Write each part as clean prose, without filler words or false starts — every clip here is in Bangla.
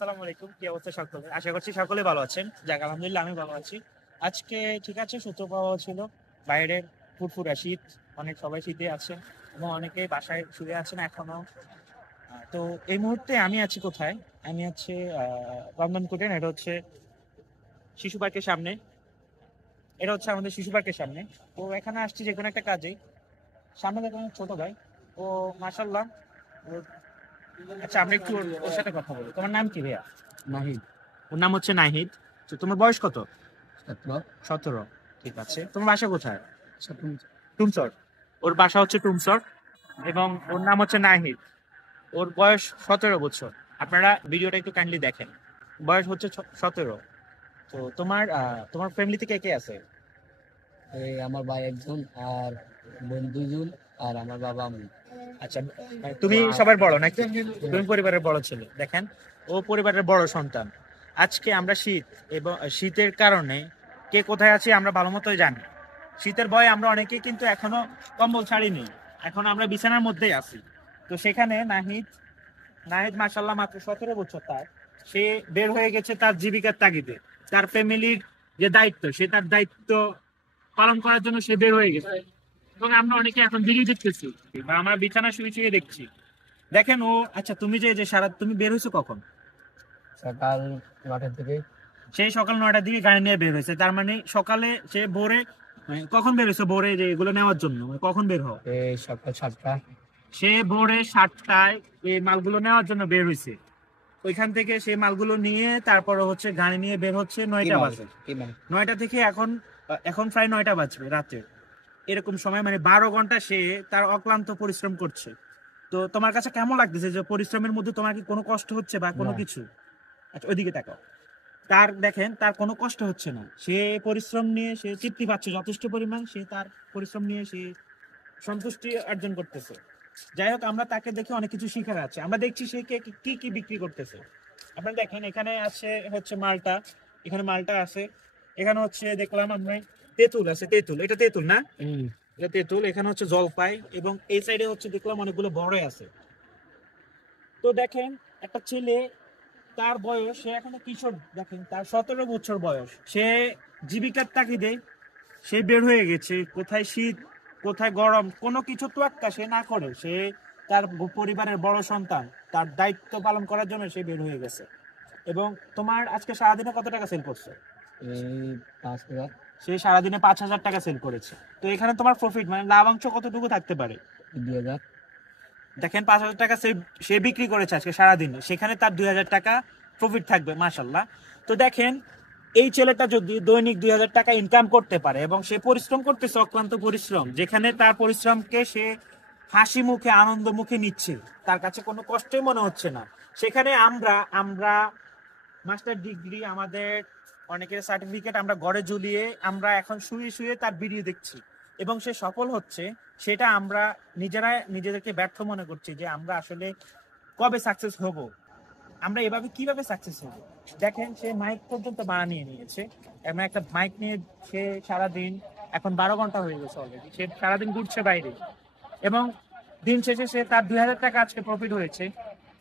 আসসালামু আলাইকুম, কি অবস্থা সকলে? আশা করছি সকলে ভালো আছেন। যাক আলহামদুলিল্লাহ আমি ভালো আছি। আজকে ঠিক আছে, সূত্র পাওয়া ছিল বাইরে ফুরফুরা শীত, অনেক সবাই শীতে আছে এবং অনেকেই বাসায় শুয়ে আছেন এখনো। তো এই মুহূর্তে আমি আছি কোথায়? আমি আছি রমনানকুটে, এটা হচ্ছে শিশু পার্কের সামনে। এটা হচ্ছে আমাদের শিশু পার্কের সামনে। তো এখানে আসছি যে কোনো একটা কাজে। সামনে দেখলাম ছোট ভাই, ও মাশাল্লাহ। আচ্ছা, আমরা একটু ওর সাথে কথা বলি। তোমার নাম কি ভাইয়া? নাহিদ। ওর নাম হচ্ছে নাহিদ। তো তোমার বয়স কত? 17। 17। ঠিক আছে, তোমার বাসা কোথায়? সপ্তম। টুমসর। ওর বাসা হচ্ছে টুমসর এবং ওর নাম হচ্ছে নাহিদ। ওর বয়স 17 বছর। আপনারা ভিডিওটা একটু কাইন্ডলি দেখেন। বয়স হচ্ছে 17। তো তোমার ফ্যামিলিতে কে কে আছে? এই আমার ভাই একজন আর বোন 2 জন আর আমার বাবা আমি। আচ্ছা, তুমি সবার বড় নাকি? তুমি পরিবারের বড় ছেলে। দেখেন, ও পরিবারের বড় সন্তান। আজকে আমরা শীত এবং শীতের কারণে কে কোথায় আছি আমরা ভালো মতোই জানি। শীতের ভয়ে আমরা অনেকেই কিন্তু এখনো কম্বল ছাড়িনি, এখন আমরা বিছানার মধ্যেই আছি। তো সেখানে নাহিদ নাহিদ মাশাল্লাহ মাত্র 17 বছর তার। সে বের হয়ে গেছে তার জীবিকার তাগিদে, তার ফ্যামিলির যে দায়িত্ব, সে তার দায়িত্ব পালন করার জন্য সে বের হয়ে গেছে। এবং আমরা অনেকে এখন ভিডিও দেখতেছি বা আমরা বিছানা শুয়ে শুয়ে দেখছি। দেখেন ও, আচ্ছা তুমি যে তুমি বের হয়েছো কখন? সকাল 9টার থেকে। সেই সকাল 9টার দিকে গাড়ি নিয়ে বের হয়েছে, তার মানে সকালে সে ভোরে, মানে কখন বের হয়েছে ভোরে যে এগুলো নেওয়ার জন্য? মানে কখন বের হও? এই সকাল 7টা। সে ভোরে 7টায় এই মালগুলো নেওয়ার জন্য বের হয়েছে। ওইখান থেকে সে মালগুলো নিয়ে তারপরে হচ্ছে গাড়ি নিয়ে বের হচ্ছে 9টা বাজে। 9টা থেকে এখন এখন প্রায় 9টা বাজবে রাতে। এরকম সময় মানে 12 ঘন্টা সে তার অক্লান্ত পরিশ্রম করছে। তো তোমার কাছে কেমন লাগতেছে যে পরিশ্রমের মধ্যে তোমার কি কোনো কষ্ট হচ্ছে বা কোনো না। কিছু? আচ্ছা, ওইদিকে তাকাও। তার দেখেন, তার কোনো কষ্ট হচ্ছে না। সে পরিশ্রম নিয়ে সে তৃপ্তি পাচ্ছে যথেষ্ট পরিমাণ। সে তার পরিশ্রম নিয়ে সে সন্তুষ্টি অর্জন করতেছে। যাই হোক, আমরা তাকে দেখে অনেক কিছু শিখার আছে। আমরা দেখছি সে কি কি বিক্রি করতেছে। আপনারা দেখেন, এখানে আছে হচ্ছে মালটা, এখানে মালটা আছে। এখানে হচ্ছে দেখলাম আমরা তেঁতুল আছে, তেঁতুল, এটা তেঁতুল না? এটা তেঁতুল। এখানে হচ্ছে জলপাই এবং এই সাইডে হচ্ছে দেখলাম অনেকগুলো বড় আছে। তো দেখেন, একটা ছেলে, তার বয়স, সে এখনো কিশোর। দেখেন, তার 17 বছর বয়স। সে জীবিকার তাগিদে সে বের হয়ে গেছে। কোথায় শীত, কোথায় গরম, কোনো কিছু তোয়াক্কা সে না করে সে তার পরিবারের বড় সন্তান, তার দায়িত্ব পালন করার জন্য সে বের হয়ে গেছে। এবং তোমার আজকে সারাদিনে কত টাকা সেল করছে? এই 5,000। সে সারাদিনে 5,000 টাকা সেল করেছে। তো এখানে তোমার প্রফিট মানে লাভাংশ কতটুকু থাকতে পারে? 2,000। দেখেন, 5,000 টাকা সে বিক্রি করেছে আজকে সারাদিনে, সেখানে তার 2,000 টাকা প্রফিট থাকবে মাশাল্লাহ। তো দেখেন, এই ছেলেটা যদি দৈনিক 2,000 টাকা ইনকাম করতে পারে এবং সে পরিশ্রম করতেছে, অক্লান্ত পরিশ্রম, যেখানে তার পরিশ্রমকে সে হাসি মুখে আনন্দ মুখে নিচ্ছে, তার কাছে কোনো কষ্টই মনে হচ্ছে না। সেখানে আমরা আমরা মাস্টার ডিগ্রি, আমাদের অনেকের সার্টিফিকেট আমরা ঘরে ঝুলিয়ে আমরা এখন শুয়ে শুয়ে তার ভিডিও দেখছি এবং সে সফল হচ্ছে। সেটা আমরা নিজেদেরকে ব্যর্থ মনে করছি যে আমরা আসলে কবে সাকসেস হব, আমরা এভাবে কিভাবে সাকসেস হব। দেখেন, সে মাইক পর্যন্ত বানিয়ে নিয়েছে। এমন একটা মাইক নিয়ে সে সারাদিন, এখন 12 ঘন্টা হয়ে গেছে অলরেডি, সে সারাদিন ঘুরছে বাইরে এবং দিন শেষে সে তার 2,000 টাকা আজকে প্রফিট হয়েছে।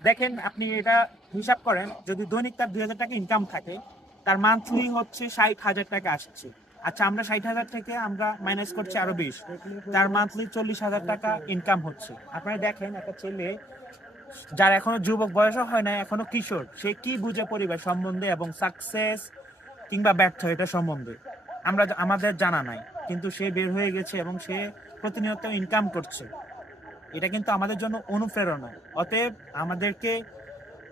দেখেন, আপনি এটা হিসাব করেন, যদি দৈনিক তার 2,000 টাকা ইনকাম থাকে, তার মান্থলি হচ্ছে 60,000 টাকা আসছে। আচ্ছা, আমরা 60,000 থেকে আমরা মাইনাস করছি আরো 20, তার মান্থলি 40,000 টাকা ইনকাম হচ্ছে। আপনারা দেখেন, একটা ছেলে যার এখনো যুবক বয়সও হয় না, এখনো কিশোর, সে কি বুঝে পরিবার সম্বন্ধে এবং সাকসেস কিংবা ব্যর্থ এটা সম্বন্ধে আমাদের জানা নাই। কিন্তু সে বের হয়ে গেছে এবং সে প্রতিনিয়ত ইনকাম করছে। এটা কিন্তু আমাদের জন্য অনুপ্রেরণা। অতএব আমাদেরকে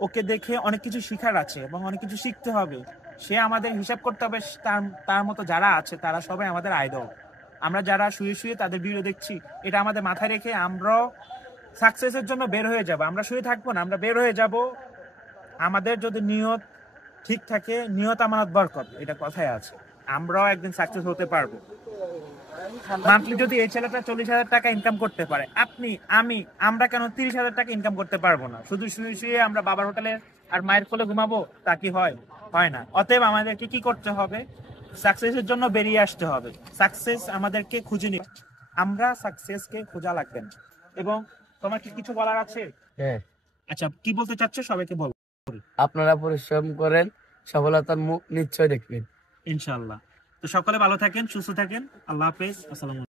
ওকে দেখে অনেক কিছু শিখার আছে এবং অনেক কিছু শিখতে হবে। সে আমাদের হিসাব করতে হবে, তার মতো যারা আছে তারা সবাই আমাদের আইডল। আমরা যারা শুয়ে শুয়ে তাদের ভিডিও দেখছি, এটা আমাদের মাথায় রেখে আমরাও সাকসেসের জন্য বের হয়ে যাব। আমরা শুয়ে থাকবো না, আমরা বের হয়ে যাব। আমাদের যদি নিয়ত ঠিক থাকে, নিয়ত আমানত বরকত, এটা কথায় আছে, আমরাও একদিন সাকসেস হতে পারবো। মান্থলি যদি এই ছেলেটা 40,000 টাকা ইনকাম করতে পারে, আমরা কেন 30,000 টাকা ইনকাম করতে পারবো না? শুধু শুয়ে শুয়ে আমরা বাবার হোটেলে আর মায়ের কোলে ঘুমাবো, তা কি হয়? হয় না। অতএব আমাদেরকে কি করতে হবে? সাকসেসের জন্য বেরিয়ে আসতে হবে। সাকসেস আমাদেরকে খুঁজে নিতে, আমরা সাকসেসকে খোঁজা লাগবে না। এবং তোমার কি কিছু বলার আছে? হ্যাঁ। আচ্ছা, কি বলতে চাচ্ছ সবাইকে বলো। আপনারা পরিশ্রম করেন, সফলতার মুখ নিশ্চয় দেখবেন। ইনশাআল্লাহ। তো সকলে ভালো থাকেন, সুস্থ থাকেন। আল্লাহ হাফেজ। আসসালামু